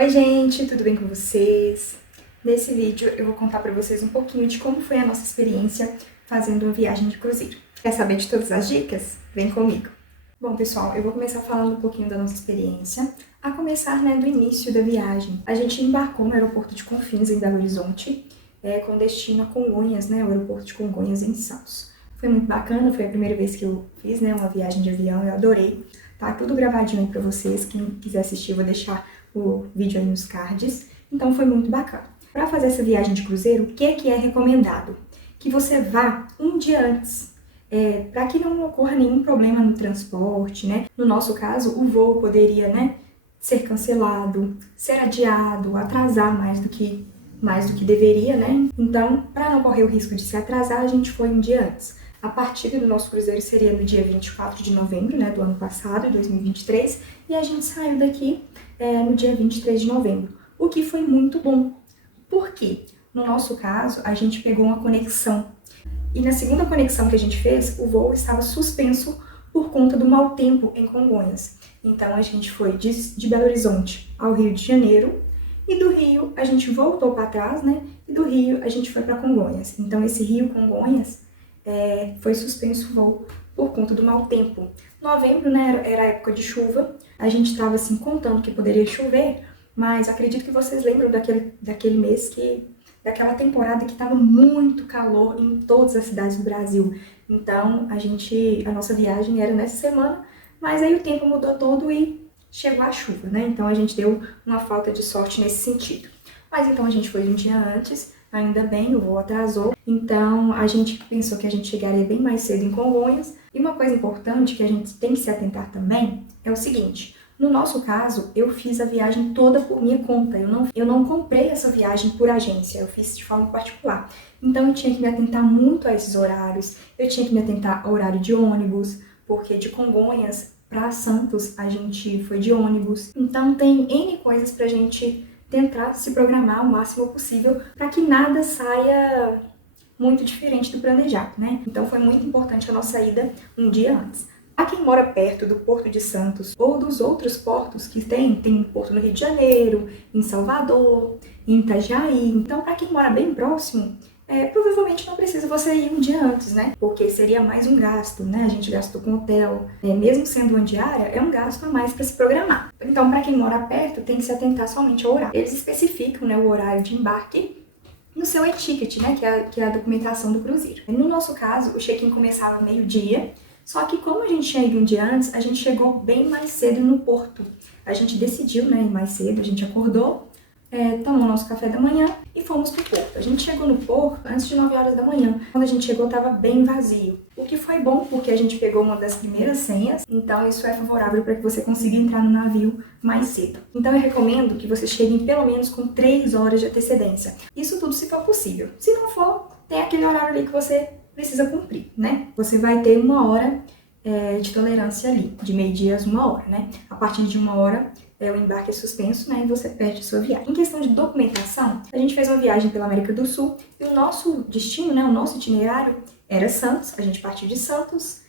Oi gente, tudo bem com vocês? Nesse vídeo eu vou contar pra vocês um pouquinho de como foi a nossa experiência fazendo uma viagem de cruzeiro. Quer saber de todas as dicas? Vem comigo! Bom pessoal, eu vou começar falando um pouquinho da nossa experiência, a começar do início da viagem. A gente embarcou no aeroporto de Confins, em Belo Horizonte, com destino a Congonhas, o aeroporto de Congonhas em Santos. Foi muito bacana, foi a primeira vez que eu fiz uma viagem de avião, eu adorei. Tá tudo gravadinho aí pra vocês, quem quiser assistir eu vou deixar o vídeo aí nos cards. Então foi muito bacana. Para fazer essa viagem de cruzeiro, o que é recomendado? Que você vá um dia antes, para que não ocorra nenhum problema no transporte, No nosso caso, o voo poderia, ser cancelado, ser adiado, atrasar mais do que deveria, Então, para não correr o risco de se atrasar, a gente foi um dia antes. A partida do nosso cruzeiro seria no dia 24 de novembro, do ano passado, 2023, e a gente saiu daqui no dia 23 de novembro, o que foi muito bom. Por quê? No nosso caso, a gente pegou uma conexão, e na segunda conexão que a gente fez, o voo estava suspenso por conta do mau tempo em Congonhas. Então, a gente foi de Belo Horizonte ao Rio de Janeiro, e do Rio a gente voltou para trás, E do Rio a gente foi para Congonhas. Então, esse Rio-Congonhas foi suspenso o voo por conta do mau tempo. Novembro, era época de chuva, a gente estava assim contando que poderia chover, mas acredito que vocês lembram daquele mês daquela temporada que estava muito calor em todas as cidades do Brasil. Então, a nossa viagem era nessa semana, mas aí o tempo mudou todo e chegou a chuva, Então a gente deu uma falta de sorte nesse sentido. Mas então a gente foi um dia antes, ainda bem, o voo atrasou, então a gente pensou que a gente chegaria bem mais cedo em Congonhas. E uma coisa importante que a gente tem que se atentar também é o seguinte: no nosso caso, eu fiz a viagem toda por minha conta, eu não comprei essa viagem por agência, eu fiz de forma particular. Então eu tinha que me atentar muito a esses horários, eu tinha que me atentar ao horário de ônibus, porque de Congonhas para Santos a gente foi de ônibus. Então tem N coisas pra gente tentar se programar o máximo possível para que nada saia muito diferente do planejado, Então foi muito importante a nossa ida um dia antes. Para quem mora perto do Porto de Santos ou dos outros portos que tem um porto no Rio de Janeiro, em Salvador, em Itajaí, então para quem mora bem próximo, provavelmente não precisa você ir um dia antes, Porque seria mais um gasto, A gente gastou com hotel, mesmo sendo uma diária, é um gasto a mais para se programar. Então, para quem mora perto, tem que se atentar somente ao horário. Eles especificam, o horário de embarque no seu e-ticket, que é a documentação do cruzeiro. No nosso caso, o check-in começava meio-dia, só que como a gente tinha ido um dia antes, a gente chegou bem mais cedo no porto. A gente decidiu, ir mais cedo, a gente acordou, tomou nosso café da manhã e fomos pro porto. A gente chegou no porto antes de 9 horas da manhã. Quando a gente chegou, estava bem vazio. O que foi bom, porque a gente pegou uma das primeiras senhas, então isso é favorável para que você consiga entrar no navio mais cedo. Então eu recomendo que vocês cheguem pelo menos com 3 horas de antecedência. Isso tudo se for possível. Se não for, tem aquele horário ali que você precisa cumprir, Você vai ter 1 hora de tolerância ali, de meio-dia às 1 hora, A partir de 1 hora, o embarque é suspenso, E você perde a sua viagem. Em questão de documentação, a gente fez uma viagem pela América do Sul e o nosso destino, o nosso itinerário era Santos. A gente partiu de Santos,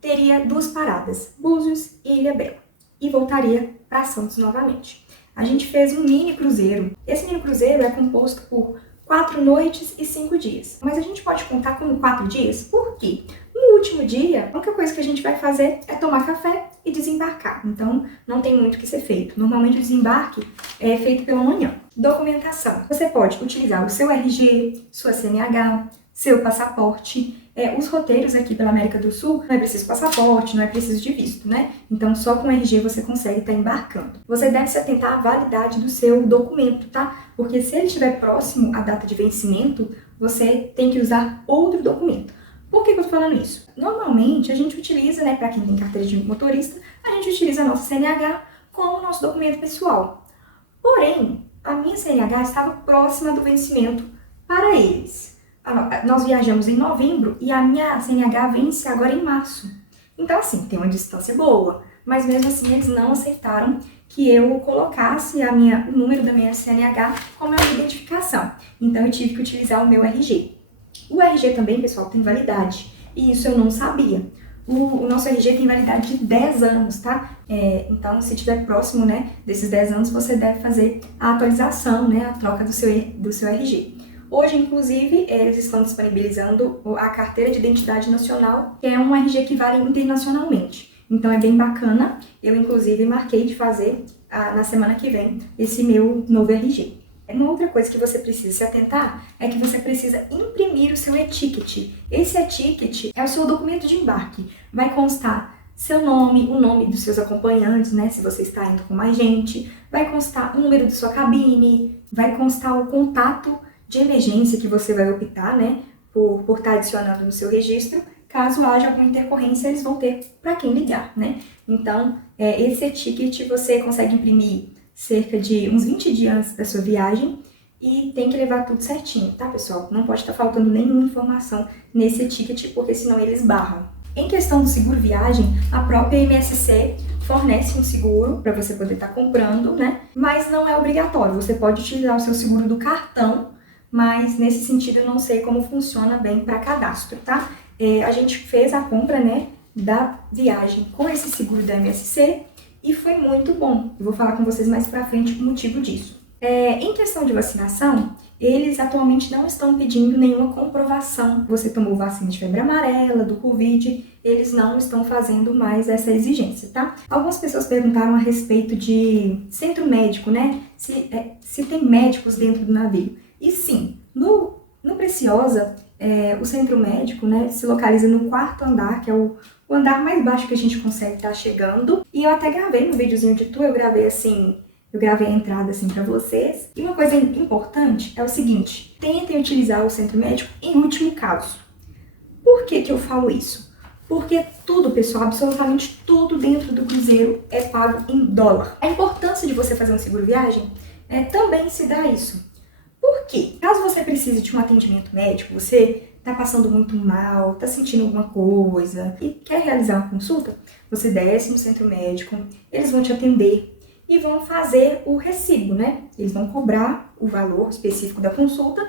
teria 2 paradas, Búzios e Ilhabela, e voltaria para Santos novamente. A gente fez um mini cruzeiro. Esse mini cruzeiro é composto por 4 noites e 5 dias. Mas a gente pode contar como 4 dias? Por quê? No último dia, a única coisa que a gente vai fazer é tomar café e desembarcar. Então, não tem muito o que ser feito. Normalmente, o desembarque é feito pela manhã. Documentação. Você pode utilizar o seu RG, sua CNH, seu passaporte. Os roteiros aqui pela América do Sul, não é preciso passaporte, não é preciso de visto, Então, só com o RG você consegue estar embarcando. Você deve se atentar à validade do seu documento, tá? Porque se ele estiver próximo à data de vencimento, você tem que usar outro documento. Por que eu tô falando isso? Normalmente, a gente utiliza, para quem tem carteira de motorista, a gente utiliza a nossa CNH como nosso documento pessoal. Porém, a minha CNH estava próxima do vencimento para eles. Nós viajamos em novembro e a minha CNH vence agora em março. Então, assim, tem uma distância boa, mas mesmo assim eles não aceitaram que eu colocasse o número da minha CNH como a minha identificação. Então, eu tive que utilizar o meu RG. O RG também, pessoal, tem validade, e isso eu não sabia. o nosso RG tem validade de 10 anos, tá? Então, se estiver próximo, né, desses 10 anos, você deve fazer a atualização, né, a troca do seu RG. Hoje, inclusive, eles estão disponibilizando a Carteira de Identidade Nacional, que é um RG que vale internacionalmente. Então, é bem bacana. Eu, inclusive, marquei de fazer na semana que vem esse meu novo RG. Uma outra coisa que você precisa se atentar é que você precisa imprimir o seu e-ticket. Esse e-ticket é o seu documento de embarque. Vai constar seu nome, o nome dos seus acompanhantes, né? Se você está indo com mais gente. Vai constar o número de sua cabine. Vai constar o contato de emergência que você vai optar, né? Por estar adicionando no seu registro. Caso haja alguma intercorrência, eles vão ter para quem ligar, né? Então, esse e-ticket você consegue imprimir cerca de uns 20 dias antes da sua viagem e tem que levar tudo certinho, tá, pessoal? Não pode estar faltando nenhuma informação nesse ticket, porque senão eles barram. Em questão do seguro viagem, a própria MSC fornece um seguro para você poder estar comprando, né? Mas não é obrigatório, você pode utilizar o seu seguro do cartão, mas nesse sentido eu não sei como funciona bem para cadastro, tá? A gente fez a compra, né, da viagem com esse seguro da MSC, e foi muito bom. Eu vou falar com vocês mais pra frente o motivo disso. Em questão de vacinação, eles atualmente não estão pedindo nenhuma comprovação. Você tomou vacina de febre amarela, do Covid, eles não estão fazendo mais essa exigência, tá? Algumas pessoas perguntaram a respeito de centro médico, né? Se tem médicos dentro do navio. E sim, no Preciosa, o centro médico, né, se localiza no 4º andar, que é o andar mais baixo que a gente consegue estar chegando. E eu até gravei no videozinho de tour, eu gravei a entrada assim pra vocês. E uma coisa importante é o seguinte, tentem utilizar o centro médico em último caso. Por que que eu falo isso? Porque tudo, pessoal, absolutamente tudo dentro do cruzeiro é pago em dólar. A importância de você fazer um seguro viagem também se dá isso. Por quê? Caso você precise de um atendimento médico, você tá passando muito mal, tá sentindo alguma coisa e quer realizar uma consulta, você desce no centro médico, eles vão te atender e vão fazer o recibo, né? Eles vão cobrar o valor específico da consulta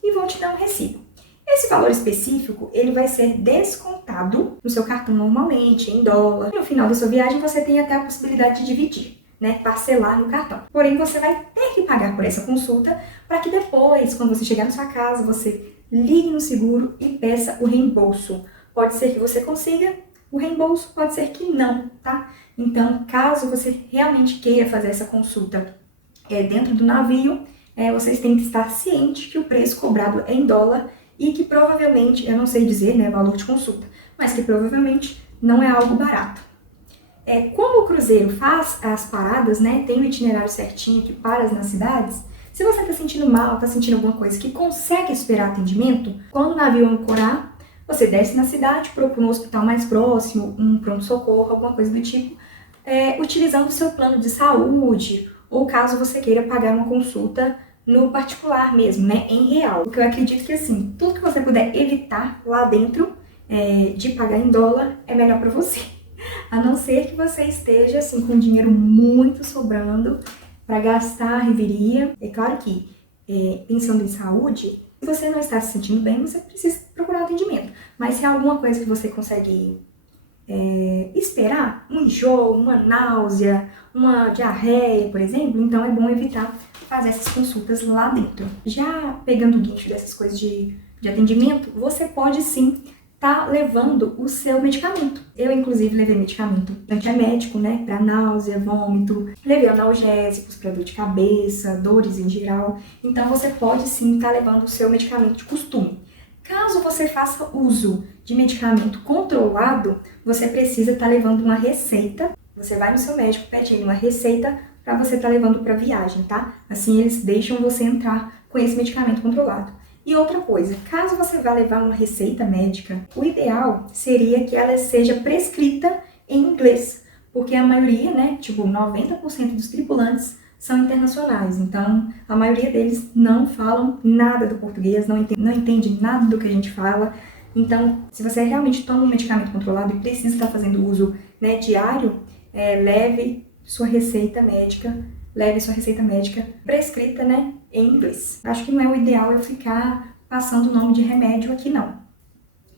e vão te dar um recibo. Esse valor específico, ele vai ser descontado no seu cartão normalmente, em dólar. E no final da sua viagem, você tem até a possibilidade de dividir, né? Parcelar no cartão. Porém, você vai ter que pagar por essa consulta para que depois, quando você chegar na sua casa, você ligue no seguro e peça o reembolso. Pode ser que você consiga o reembolso, pode ser que não, tá? Então, caso você realmente queira fazer essa consulta dentro do navio, vocês têm que estar cientes que o preço cobrado é em dólar e que provavelmente, eu não sei dizer, né, valor de consulta, mas que provavelmente não é algo barato. Como o cruzeiro faz as paradas, né, tem o itinerário certinho que para nas cidades, se você está sentindo mal, está sentindo alguma coisa que consegue esperar atendimento, quando o navio ancorar, você desce na cidade, procura um hospital mais próximo, um pronto-socorro, alguma coisa do tipo, utilizando o seu plano de saúde, ou caso você queira pagar uma consulta no particular mesmo, né, em real. Porque eu acredito que, assim, tudo que você puder evitar lá dentro de pagar em dólar é melhor para você. A não ser que você esteja, assim, com dinheiro muito sobrando para gastar a reveria. É claro que, pensando em saúde, se você não está se sentindo bem, você precisa procurar atendimento. Mas se há alguma coisa que você consegue esperar, um enjoo, uma náusea, uma diarreia, por exemplo, então é bom evitar fazer essas consultas lá dentro. Já pegando o guincho dessas coisas de atendimento, você pode sim tá levando o seu medicamento. Eu, inclusive, levei medicamento antiemético, né, para náusea, vômito, levei analgésicos para dor de cabeça, dores em geral. Então, você pode sim estar levando o seu medicamento de costume. Caso você faça uso de medicamento controlado, você precisa estar levando uma receita. Você vai no seu médico, pede uma receita para você estar levando para viagem, tá? Assim, eles deixam você entrar com esse medicamento controlado. E outra coisa, caso você vá levar uma receita médica, o ideal seria que ela seja prescrita em inglês, porque a maioria, né, tipo 90% dos tripulantes são internacionais, então a maioria deles não falam nada do português, não entende nada do que a gente fala. Então, se você realmente toma um medicamento controlado e precisa estar fazendo uso, né, diário, leve sua receita médica prescrita, né, em inglês. Acho que não é o ideal eu ficar passando o nome de remédio aqui, não.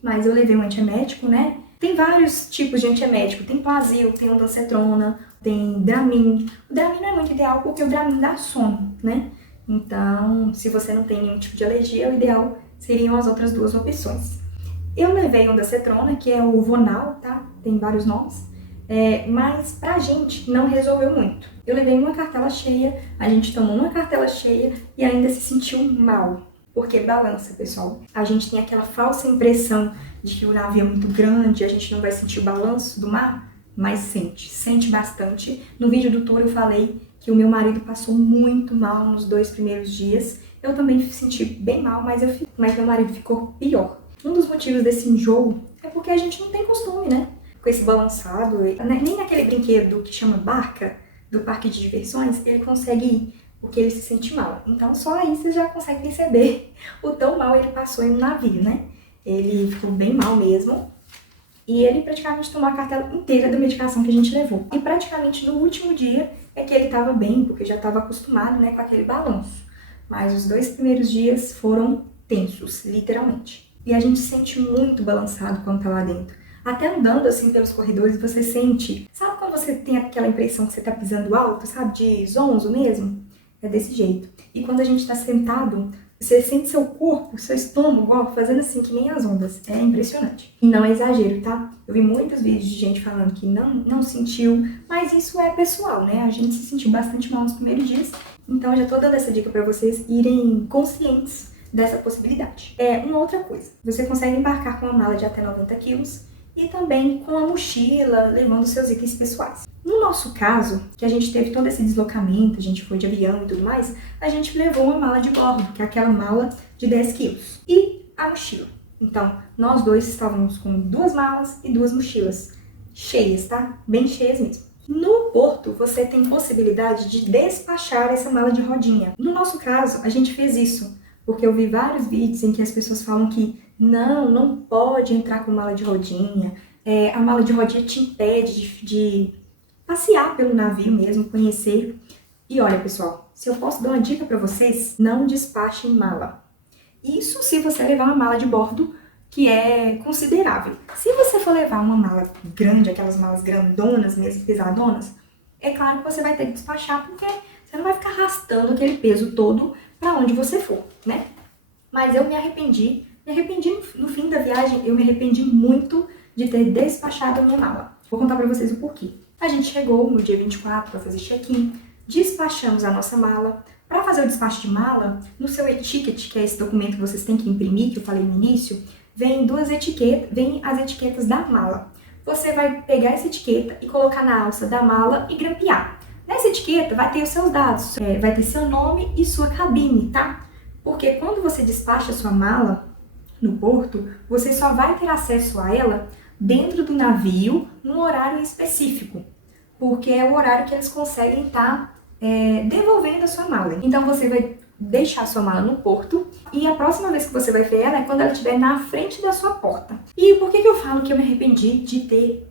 Mas eu levei um antiemético, né, Tem vários tipos de antiemético, tem Plasil, tem ondansetrona, tem Dramin. O Dramin não é muito ideal porque o Dramin dá sono, né? Então, se você não tem nenhum tipo de alergia, o ideal seriam as outras duas opções. Eu levei ondansetrona, que é o Vonal, tá? Tem vários nomes. Mas pra gente não resolveu muito. Eu levei uma cartela cheia, a gente tomou uma cartela cheia e ainda se sentiu mal. Porque balança, pessoal. A gente tem aquela falsa impressão de que o navio é muito grande, a gente não vai sentir o balanço do mar, mas sente bastante. No vídeo do tour eu falei que o meu marido passou muito mal nos 2 primeiros dias. Eu também senti bem mal, mas meu marido ficou pior. Um dos motivos desse enjoo é porque a gente não tem costume, né? Com esse balançado, nem naquele brinquedo que chama barca, do parque de diversões, ele consegue ir, porque ele se sente mal. Então só aí você já consegue perceber o tão mal ele passou no navio, né? Ele ficou bem mal mesmo, e ele praticamente tomou a cartela inteira da medicação que a gente levou. E praticamente no último dia é que ele estava bem, porque já estava acostumado, né, com aquele balanço. Mas os 2 primeiros dias foram tensos, literalmente. E a gente se sente muito balançado quando tá lá dentro. Até andando assim pelos corredores, você sente... Sabe quando você tem aquela impressão que você tá pisando alto, sabe? De zonzo mesmo? É desse jeito. E quando a gente tá sentado, você sente seu corpo, seu estômago, ó, fazendo assim, que nem as ondas. É impressionante. E não é exagero, tá? Eu vi muitos vídeos de gente falando que não sentiu, mas isso é pessoal, né? A gente se sentiu bastante mal nos primeiros dias. Então eu já tô dando essa dica pra vocês irem conscientes dessa possibilidade. Uma outra coisa. Você consegue embarcar com uma mala de até 90 quilos e também com a mochila, levando seus itens pessoais. No nosso caso, que a gente teve todo esse deslocamento, a gente foi de avião e tudo mais, a gente levou uma mala de bordo, que é aquela mala de 10 quilos, e a mochila. Então, nós dois estávamos com 2 malas e 2 mochilas, cheias, tá? Bem cheias mesmo. No porto, você tem possibilidade de despachar essa mala de rodinha. No nosso caso, a gente fez isso, porque eu vi vários vídeos em que as pessoas falam que não pode entrar com mala de rodinha, a mala de rodinha te impede de passear pelo navio mesmo, conhecer. E olha, pessoal, se eu posso dar uma dica para vocês, não despachem mala. Isso se você levar uma mala de bordo que é considerável. Se você for levar uma mala grande, aquelas malas grandonas mesmo, pesadonas, é claro que você vai ter que despachar, porque você não vai ficar arrastando aquele peso todo para onde você for, né? Mas eu me arrependi no fim da viagem, eu me arrependi muito de ter despachado a minha mala. Vou contar pra vocês o porquê. A gente chegou no dia 24 para fazer check-in, despachamos a nossa mala. Para fazer o despacho de mala, no seu e-ticket, que é esse documento que vocês têm que imprimir, que eu falei no início, vem as etiquetas da mala. Você vai pegar essa etiqueta e colocar na alça da mala e grampear. Nessa etiqueta vai ter os seus dados, vai ter seu nome e sua cabine, tá? Porque quando você despacha a sua mala no porto, você só vai ter acesso a ela dentro do navio, num horário específico, porque é o horário que eles conseguem estar devolvendo a sua mala. Então você vai deixar a sua mala no porto e a próxima vez que você vai ver ela é quando ela estiver na frente da sua porta. E por que eu falo que eu me arrependi de ter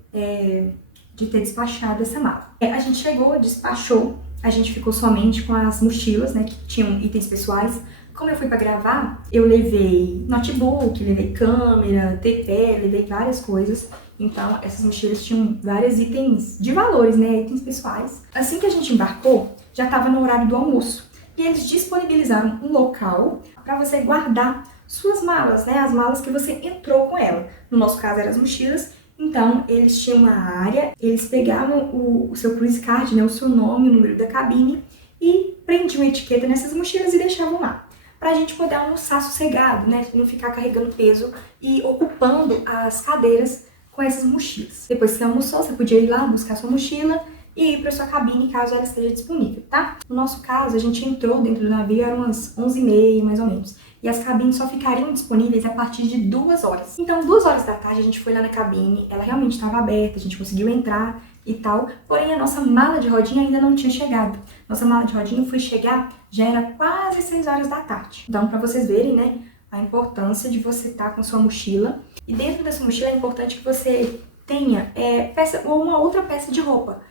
despachado essa mala? A gente chegou, despachou, a gente ficou somente com as mochilas, né, que tinham itens pessoais. Como eu fui pra gravar, eu levei notebook, levei câmera, tripé, levei várias coisas. Então, essas mochilas tinham vários itens de valores, né, itens pessoais. Assim que a gente embarcou, já estava no horário do almoço. E eles disponibilizaram um local para você guardar suas malas, né, as malas que você entrou com ela. No nosso caso, eram as mochilas. Então, eles tinham uma área, eles pegavam o seu cruise card, né, o seu nome, o número da cabine, e prendiam a etiqueta nessas mochilas e deixavam lá. Pra gente poder almoçar sossegado, né? Não ficar carregando peso e ocupando as cadeiras com essas mochilas. Depois que você almoçou, você podia ir lá buscar sua mochila e ir pra sua cabine, caso ela esteja disponível, tá? No nosso caso, a gente entrou dentro do navio, eram umas 11h30, mais ou menos. E as cabines só ficariam disponíveis a partir de 2 horas. Então, 2 horas da tarde, a gente foi lá na cabine, ela realmente estava aberta, a gente conseguiu entrar e tal, porém a nossa mala de rodinha ainda não tinha chegado. Nossa mala de rodinha foi chegar, já era quase 6 horas da tarde. Então, pra vocês verem, né, a importância de você estar com sua mochila. E dentro dessa mochila é importante que você tenha peça ou uma outra peça de roupa.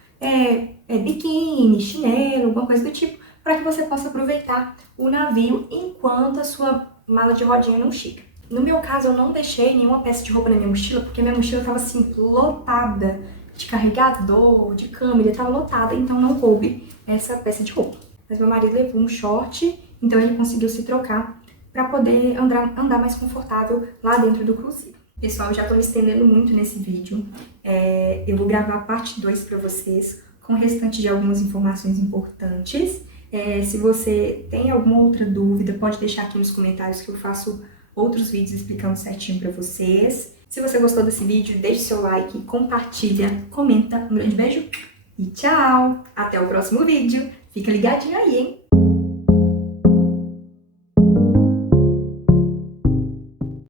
Biquíni, chinelo, alguma coisa do tipo, para que você possa aproveitar o navio enquanto a sua mala de rodinha não chega. No meu caso, eu não deixei nenhuma peça de roupa na minha mochila, porque minha mochila tava assim, lotada de carregador, de câmera, tava lotada, então não coube essa peça de roupa. Mas meu marido levou um short, então ele conseguiu se trocar para poder andar mais confortável lá dentro do cruzeiro. Pessoal, eu já tô me estendendo muito nesse vídeo. Eu vou gravar a parte 2 para vocês, com o restante de algumas informações importantes. Se você tem alguma outra dúvida, pode deixar aqui nos comentários que eu faço outros vídeos explicando certinho para vocês. Se você gostou desse vídeo, deixe seu like, compartilha, comenta. Um grande beijo e tchau! Até o próximo vídeo. Fica ligadinho aí, hein?